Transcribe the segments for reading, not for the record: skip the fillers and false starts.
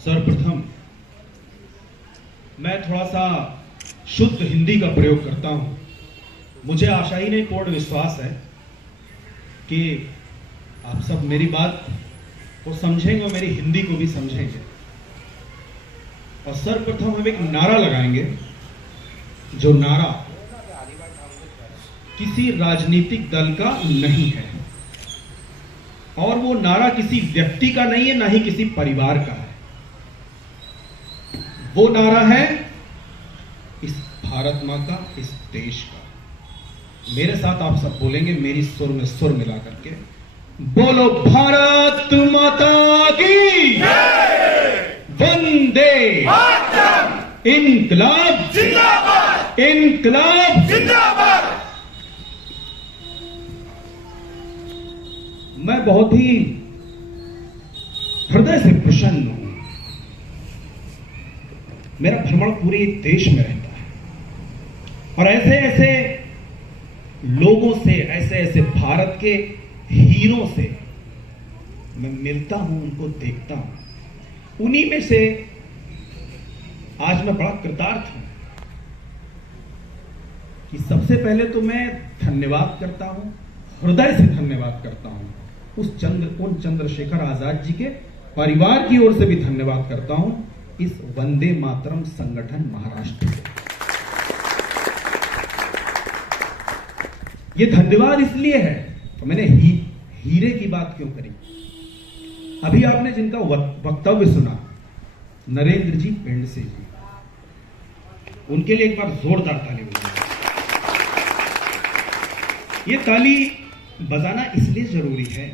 सर्वप्रथम मैं थोड़ा सा शुद्ध हिंदी का प्रयोग करता हूं। मुझे आशा ही नहीं, पूर्ण विश्वास है कि आप सब मेरी बात को समझेंगे और मेरी हिंदी को भी समझेंगे। और सर्वप्रथम हम एक नारा लगाएंगे, जो नारा किसी राजनीतिक दल का नहीं है और वो नारा किसी व्यक्ति का नहीं है, ना ही किसी परिवार का है। वो नारा है इस भारत मां का, इस देश का। मेरे साथ आप सब बोलेंगे, मेरी सुर में सुर मिला करके, बोलो भारत माता की वंदे इनकलाब जिंदाबाद, इनकलाब जिंदाबाद। मैं बहुत ही हृदय से प्रसन्न हूं। मेरा भ्रमण पूरे देश में रहता है और ऐसे ऐसे लोगों से, ऐसे ऐसे भारत के हीरों से मैं मिलता हूं, उनको देखता हूं। उन्हीं में से आज मैं बड़ा कृतार्थ हूं कि सबसे पहले तो मैं धन्यवाद करता हूं, हृदय से धन्यवाद करता हूं उन चंद्रशेखर आजाद जी के परिवार की ओर से भी धन्यवाद करता हूं इस वंदे मातरम संगठन महाराष्ट्र से। ये धन्यवाद इसलिए है, तो मैंने हीरे की बात क्यों करी। अभी आपने जिनका वक्तव्य सुना, नरेंद्र जी पेंडसे जी, उनके लिए एक बार जोरदार ताली बजाइए। ये ताली बजाना इसलिए जरूरी है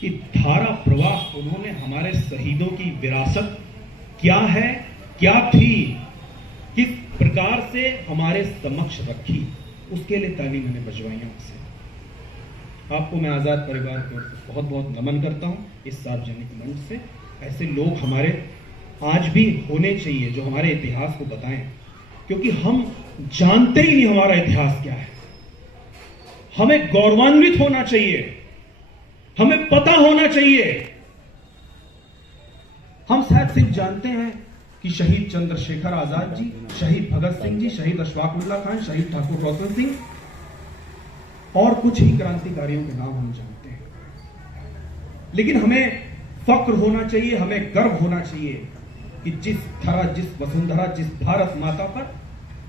कि धारा प्रवाह उन्होंने हमारे शहीदों की विरासत क्या है, क्या थी, किस प्रकार से हमारे समक्ष रखी, उसके लिए ताली मैंने बजवाई आपसे। आपको मैं आजाद परिवार की ओर से बहुत बहुत नमन करता हूं इस सार्वजनिक मंच से। ऐसे लोग हमारे आज भी होने चाहिए जो हमारे इतिहास को बताएं, क्योंकि हम जानते ही नहीं हमारा इतिहास क्या है। हमें गौरवान्वित होना चाहिए, हमें पता होना चाहिए। हम शायद सिर्फ जानते हैं कि शहीद चंद्रशेखर आजाद जी, शहीद भगत सिंह जी, शहीद अशफाकुल्लाह खान, शहीद ठाकुर रोशन सिंह और कुछ ही क्रांतिकारियों के नाम हम जानते हैं। लेकिन हमें फक्र होना चाहिए, हमें गर्व होना चाहिए कि जिस धरा, जिस वसुंधरा, जिस भारत माता पर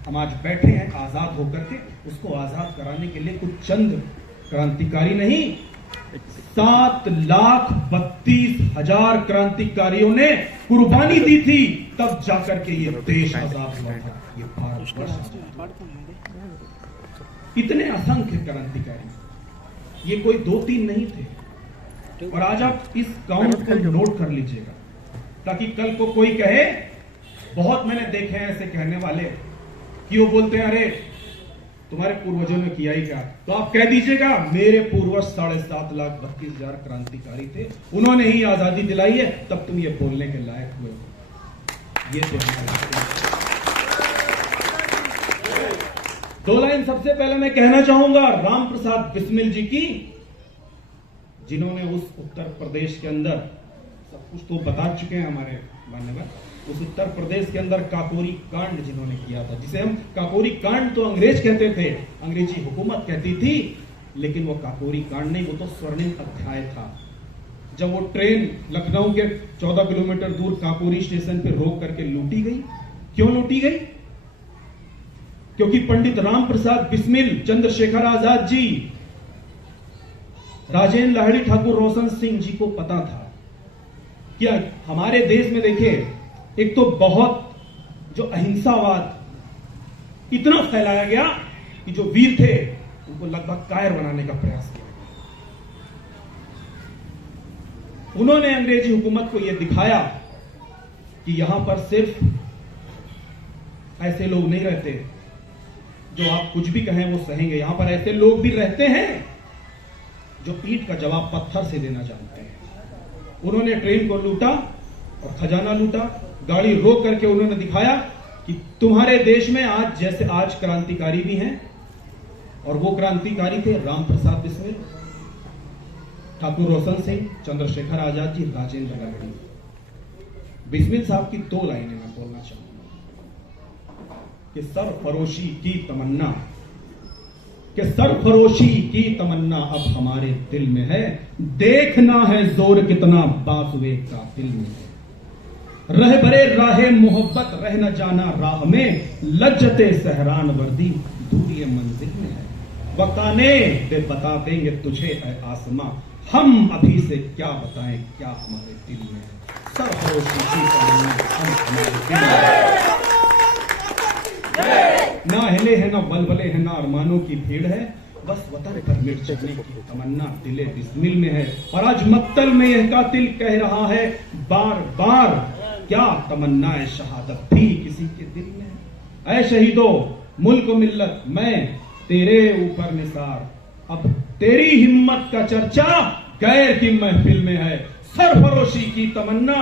हम आज बैठे हैं आजाद होकर के, उसको आजाद कराने के लिए कुछ चंद क्रांतिकारी नहीं, 7,32,000 क्रांतिकारियों ने कुर्बानी दी थी, तब जाकर के ये देश आजाद हुआ था, ये भारतवर्ष। इतने असंख्य क्रांतिकारी, ये कोई 2-3 नहीं थे। और आज आप इस काउंट को नोट कर लीजिएगा, ताकि कल को कोई कहे, बहुत मैंने देखे हैं ऐसे कहने वाले कि वो बोलते हैं अरे तुम्हारे पूर्वजों ने किया ही क्या, तो आप कह दीजिएगा मेरे पूर्वज 7,32,000 क्रांतिकारी थे, उन्होंने ही आजादी दिलाई है, तब तुम ये बोलने के लायक हुए हो। ये तो दो लाइन सबसे पहले मैं कहना चाहूंगा राम प्रसाद बिस्मिल जी की, जिन्होंने उस उत्तर प्रदेश के अंदर, सब कुछ तो बता चुके हैं हमारे मान्यवर, उस उत्तर प्रदेश के अंदर काकोरी कांड जिन्होंने किया था, जिसे हम काकोरी कांड तो अंग्रेज कहते थे, अंग्रेजी हुकूमत कहती थी, लेकिन वो काकोरी कांड नहीं, वो तो स्वर्णिम अध्याय था। जब वो ट्रेन लखनऊ के 14 किलोमीटर दूर काकोरी स्टेशन पर रोक करके लूटी गई। क्यों लूटी गई? क्योंकि पंडित राम प्रसाद बिस्मिल, चंद्रशेखर आजाद जी, राजेंद्र लाहिड़ी ठाकुर रोशन सिंह जी को पता था कि हमारे देश में देखिए, एक तो बहुत जो अहिंसावाद इतना फैलाया गया कि जो वीर थे उनको लगभग कायर बनाने का प्रयास किया। उन्होंने अंग्रेजी हुकूमत को यह दिखाया कि यहां पर सिर्फ ऐसे लोग नहीं रहते जो आप कुछ भी कहें वो सहेंगे, यहां पर ऐसे लोग भी रहते हैं जो ईंट का जवाब पत्थर से देना जानते हैं। उन्होंने ट्रेन को लूटा और खजाना लूटा, गाड़ी रोक करके उन्होंने दिखाया कि तुम्हारे देश में आज जैसे आज क्रांतिकारी भी हैं, और वो क्रांतिकारी थे राम प्रसाद बिस्मिल, ठाकुर रोशन सिंह, चंद्रशेखर आजाद जी, राजेंद्र लाहिड़ी। बिस्मिल साहब की 2 लाइनें मैं बोलना चाहूंगा कि सरफरोशी की तमन्ना, कि सरफरोशी की तमन्ना अब हमारे दिल में है, देखना है जोर कितना बाजुए का दिल में है। रह बरे राहे मोहब्बत रह न जाना राह में, लज्जते सहरान वर्दी दूरी मंजिल में है। वक्ताने दे बता देंगे तुझे ऐ आसमां, हम अभी से क्या बताएं क्या हमारे दिल में है। सरफरोशी की तमन्ना हम हमारे दिल में है। ना हिले है ना बलबले है ना अरमानों की भीड़ है, बस वतन पर मिट जाने की तमन्ना दिले बिस्मिल में है। और आज मक्तल में यह कातिल कह रहा है बार बार, क्या तमन्नाए शहादत भी किसी के दिल में है। ऐ शहीदो मुल्क मिल्लत मैं तेरे ऊपर निसार, अब तेरी हिम्मत का चर्चा गैर की महफिल में है। सरफरोशी की तमन्ना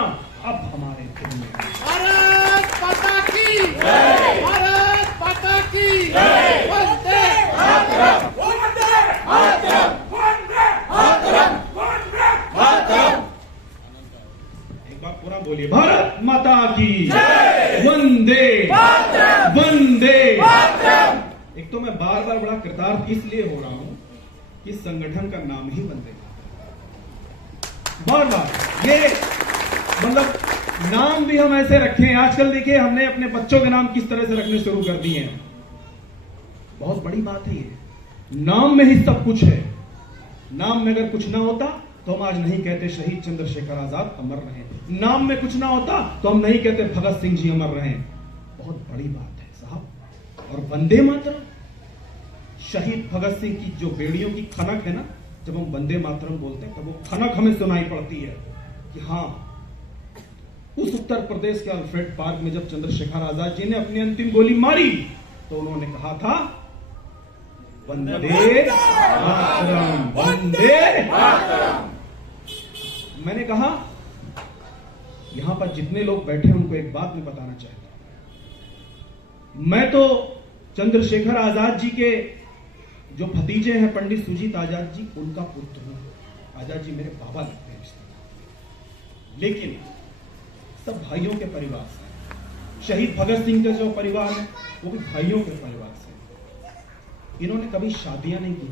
अब हमारे दिल में है। भारत माता की जय, भारत माता की जय, वंदे मातरम, वंदे मातरम, वंदे मातरम, वंदे मातरम। एक बार पूरा बोलिए, भारत माता की जय, वंदे मातरम, वंदे मातरम। एक तो मैं बार बार बड़ा कृतार्थ इसलिए हो रहा हूं कि संगठन का नाम ही वंदे मातरम। बार बार ये मतलब नाम भी हम ऐसे रखे हैं। आजकल देखिए हमने अपने बच्चों के नाम किस तरह से रखने शुरू कर दिए हैं। बहुत बड़ी बात है ये। नाम में ही सब कुछ है। नाम में अगर कुछ ना होता तो हम आज नहीं कहते शहीद चंद्रशेखर आजाद अमर रहे। नाम में कुछ ना होता तो हम नहीं कहते भगत सिंह जी अमर रहे। बहुत बड़ी बात है साहब। और वंदे मातरम, शहीद भगत सिंह की जो बेड़ियों की खनक है ना, जब हम वंदे मातरम बोलते हैं तब वो खनक हमें सुनाई पड़ती है कि हाँ, उस उत्तर प्रदेश के अल्फ्रेड पार्क में जब चंद्रशेखर आजाद जी ने अपनी अंतिम गोली मारी तो उन्होंने कहा था वंदे मातरम, वंदे मातरम। मैंने कहा यहां पर जितने लोग बैठे हैं उनको एक बात मैं बताना चाहता हूं। मैं तो चंद्रशेखर आजाद जी के जो भतीजे हैं पंडित सुजीत आजाद जी, उनका पुत्र हूं। आजाद जी मेरे बाबा लगते हैं, लेकिन सब भाइयों के परिवार से। शहीद भगत सिंह का जो परिवार है वो भी भाइयों के परिवार से। इन्होंने कभी शादियां नहीं की।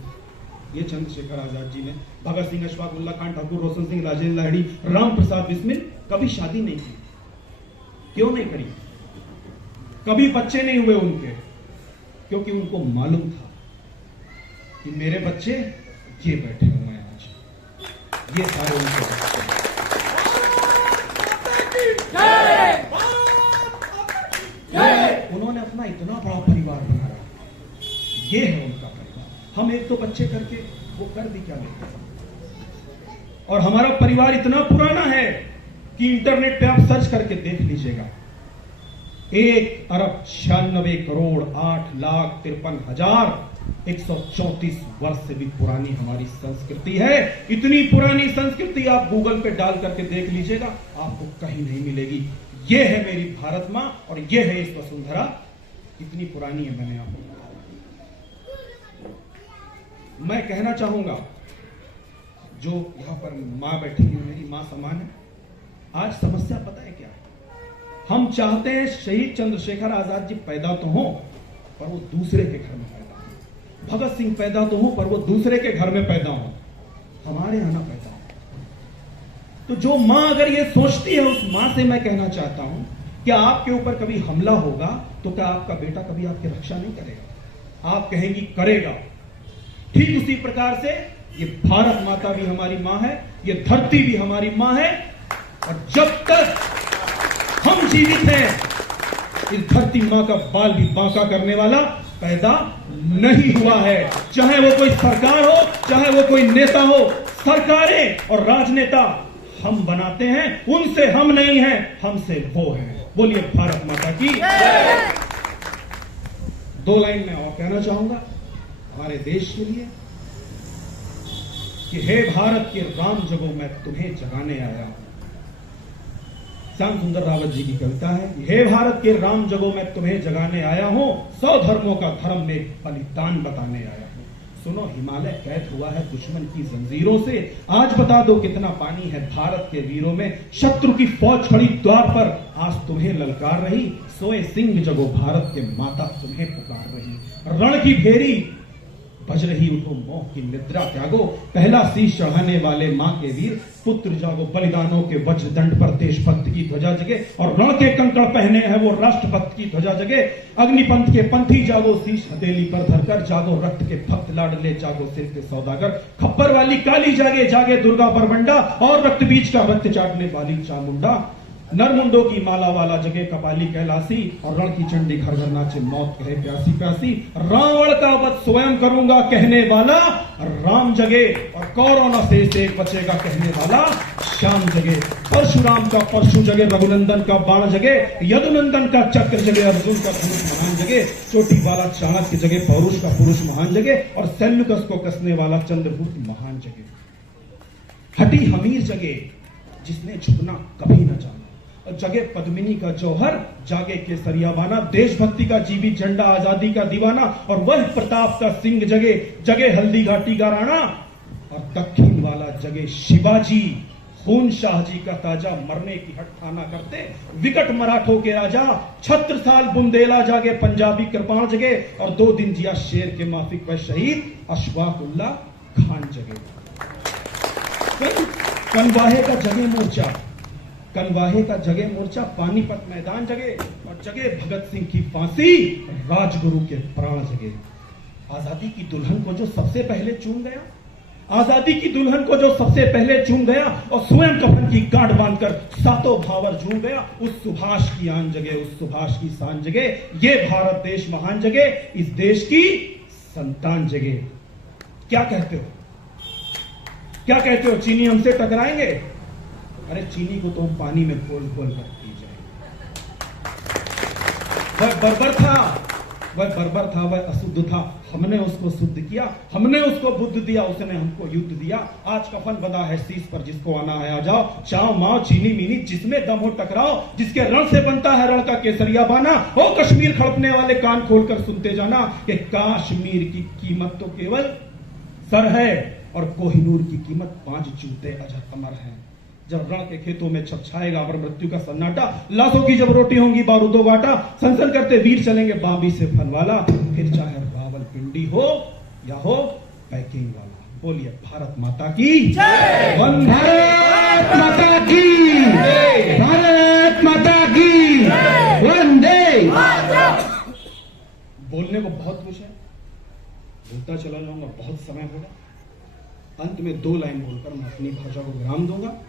ये चंद्रशेखर आजाद जी ने, भगत सिंह, अशफाक उल्लाह खान ठाकुर, रोशन सिंह, राजेंद्र लाहिड़ी, राम प्रसाद बिस्मिल कभी शादी नहीं की। क्यों नहीं करी? कभी बच्चे नहीं हुए उनके, क्योंकि उनको मालूम था कि मेरे बच्चे ये बैठे हुए हैं आज, ये सारे उनके बच्चे हैं। उन्होंने अपना इतना बड़ा परिवार बनाया, ये है उनका परिवार। हम एक तो बच्चे करके वो कर भी क्या लेते हैं। और हमारा परिवार इतना पुराना है कि इंटरनेट पे आप सर्च करके देख लीजिएगा, 1,98,08,53,134 वर्ष से भी पुरानी हमारी संस्कृति है। इतनी पुरानी संस्कृति आप गूगल पे डाल करके देख लीजिएगा, आपको कहीं नहीं मिलेगी। ये है मेरी भारत मां और ये है इस वसुंधरा, इतनी पुरानी है। मैंने आपको मैं कहना चाहूंगा, जो यहां पर मां बैठी है मेरी मां समान है। आज समस्या पता है क्या है? हम चाहते हैं शहीद चंद्रशेखर आजाद जी पैदा तो हों पर वो दूसरे के घर में पैदा हो, भगत सिंह पैदा तो हो पर वो दूसरे के घर में पैदा हो, हमारे यहां ना पैदा हो। तो जो मां अगर ये सोचती है, उस मां से मैं कहना चाहता हूं कि आपके ऊपर कभी हमला होगा तो क्या आपका बेटा कभी आपकी रक्षा नहीं करेगा? आप कहेंगी करेगा। ठीक उसी प्रकार से ये भारत माता भी हमारी मां है, ये धरती भी हमारी मां है, और जब तक हम जीवित हैं इस धरती मां का बाल भी बांका करने वाला पैदा नहीं हुआ है। चाहे वो कोई सरकार हो, चाहे वो कोई नेता हो। सरकारें और राजनेता हम बनाते हैं, उनसे हम नहीं हैं, हमसे वो हैं। बोलिए भारत माता की। 2 लाइन में और कहना चाहूंगा हमारे देश के लिए कि हे भारत के राम जगो मैं तुम्हें जगाने आया हूं। श्याम सुंदर रावत जी की कविता है, हे भारत के राम जगो मैं तुम्हें जगाने आया हूं, 100 धर्मों का धर्म में बलिदान बताने आया हूं। सुनो हिमालय कैद हुआ है दुश्मन की जंजीरों से। आज बता दो कितना पानी है भारत के वीरों में। शत्रु की फौज खड़ी द्वार पर, आज तुम्हें ललकार रही। सोए सिंह जगो भारत के माता तुम्हें पुकार रही। रण की भेरी बज रही, उठो मोह की निद्रा त्यागो। पहला शीश चढ़ाने वाले मां के वीर, पुत्र जागो बलिदानों के वज्र दंड पर देशभक्त की ध्वजा जगे। और रण के कंकड़ पहने हैं वो राष्ट्रभक्त की ध्वजा जगे। अग्निपंथ के पंथी जागो, शीश हथेली पर धरकर जागो। रक्त के भक्त लाडले जागो, सिर के सौदागर। खप्पर वाली काली जागे, जागे दुर्गा बरबंडा। और रक्त बीज का रक्त चाटने वाली चामुंडा। नरमुंडों की माला वाला जगे, कपाली कैलासी। और रण की चंडी घर घर नाचे, मौत कहे प्यासी प्यासी। रावण का वध स्वयं करूंगा कहने वाला राम जगे। और कौरव से एक बचेगा कहने वाला श्याम जगे। परशुराम का परशु जगे, रघुनंदन का बाण जगे। यदुनंदन का चक्र जगे, अर्जुन का धनुष महान जगे। चोटी वाला चाणक्य जगे, पौरुष का पुरुष महान जगे। और सेल्युकस को कसने वाला चंद्रगुप्त महान जगे। हटी हमीर जगे, जिसने झुकना कभी न जाना। जगे पद्मिनी का जौहर, जागे केसरिया बाना। देशभक्ति का जीवित झंडा, आजादी का दीवाना। और वह प्रताप का सिंह जगे, जगे हल्दी घाटी का राणा। और दक्षिण वाला जगे शिवाजी, खून शाहजी का ताजा। मरने की हट ठाना करते विकट मराठों के राजा। छत्रसाल बुंदेला जागे, पंजाबी कृपाण जगे। और 2 दिन जिया शेर के माफिक वह शहीद अशफाकुल्ला खान जगे। कनवाहे का जगे मोर्चा, कनवाहे का जगे मोर्चा। पानीपत मैदान जगे। और जगे भगत सिंह की फांसी, राजगुरु के प्राण जगे। आजादी की दुल्हन को जो सबसे पहले चूम गया, आजादी की दुल्हन को जो सबसे पहले चूम गया। और स्वयं कफन की गांठ बांधकर सातों भावर झूम गया। उस सुभाष की आन जगे, उस सुभाष की शान जगे। ये भारत देश महान जगे, इस देश की संतान जगे। क्या कहते हो, क्या कहते हो? चीनी हमसे टकराएंगे? अरे चीनी को तो हम पानी में खोल खोल कर पी जाए। वह बर्बर था, वह बर्बर था, वह अशुद्ध था। हमने उसको शुद्ध किया, हमने उसको बुद्ध दिया, उसने हमको युद्ध दिया। आज कफन बंधा है शीश पर, जिसको आना है आ जाओ। चाओ माओ चीनी मीनी, जिसमें दम हो टकराओ। जिसके रण से बनता है रण का केसरिया बाना। हो कश्मीर खड़पने वाले कान खोलकर सुनते जाना कि कश्मीर की कीमत तो केवल सर है। और कोहिनूर की कीमत 5 जूते अजर अमर है। जब रण के खेतों में छपछाएगा अमर मृत्यु का सन्नाटा। लाशों की जब रोटी होंगी बारूदों गाटा। सनसन करते वीर चलेंगे बांबी से फनवाला। फिर चाहे रावलपिंडी हो या हो पैकिंग वाला। बोलिए भारत माता की जय। भारत माता की, भारत माता की वंदे। बोलने को बहुत कुछ है, बोलता चला जाऊंगा, बहुत समय होगा। अंत में 2 लाइन बोलकर मैं अपनी भाषा को विराम दूंगा।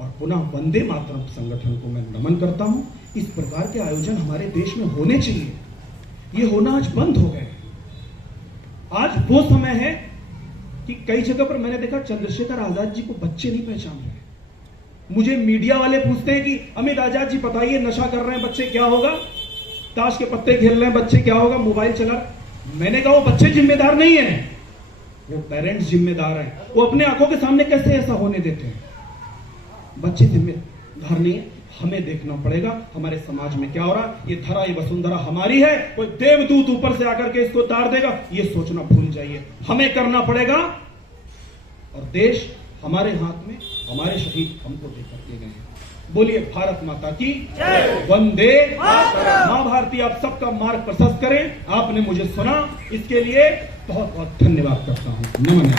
और पुनः वंदे मातरम संगठन को मैं नमन करता हूं। इस प्रकार के आयोजन हमारे देश में होने चाहिए, ये होना आज बंद हो गए। आज वो समय है कि कई जगह पर मैंने देखा चंद्रशेखर आजाद जी को बच्चे नहीं पहचान रहे। मुझे मीडिया वाले पूछते हैं कि अमित आजाद जी बताइए, नशा कर रहे हैं बच्चे क्या होगा, ताश के पत्ते खेल रहे हैं बच्चे क्या होगा, मोबाइल चला। मैंने कहा वो बच्चे जिम्मेदार नहीं है, वो पेरेंट्स जिम्मेदार हैं। वो अपने आंखों के सामने कैसे ऐसा होने देते हैं? बच्चे जिम्मेदार नहीं है, हमें देखना पड़ेगा हमारे समाज में क्या हो रहा है। ये धरा, ये वसुंधरा हमारी है, कोई देवदूत ऊपर से आकर के इसको तार देगा, ये सोचना भूल जाइए। हमें करना पड़ेगा। और देश हमारे हाथ में, हमारे शहीद हमको देकर के गए हैं। बोलिए भारत माता की जय। वंदे मां भारती आप सबका मार्ग प्रशस्त करें। आपने मुझे सुना, इसके लिए बहुत बहुत धन्यवाद करता हूं। नमन।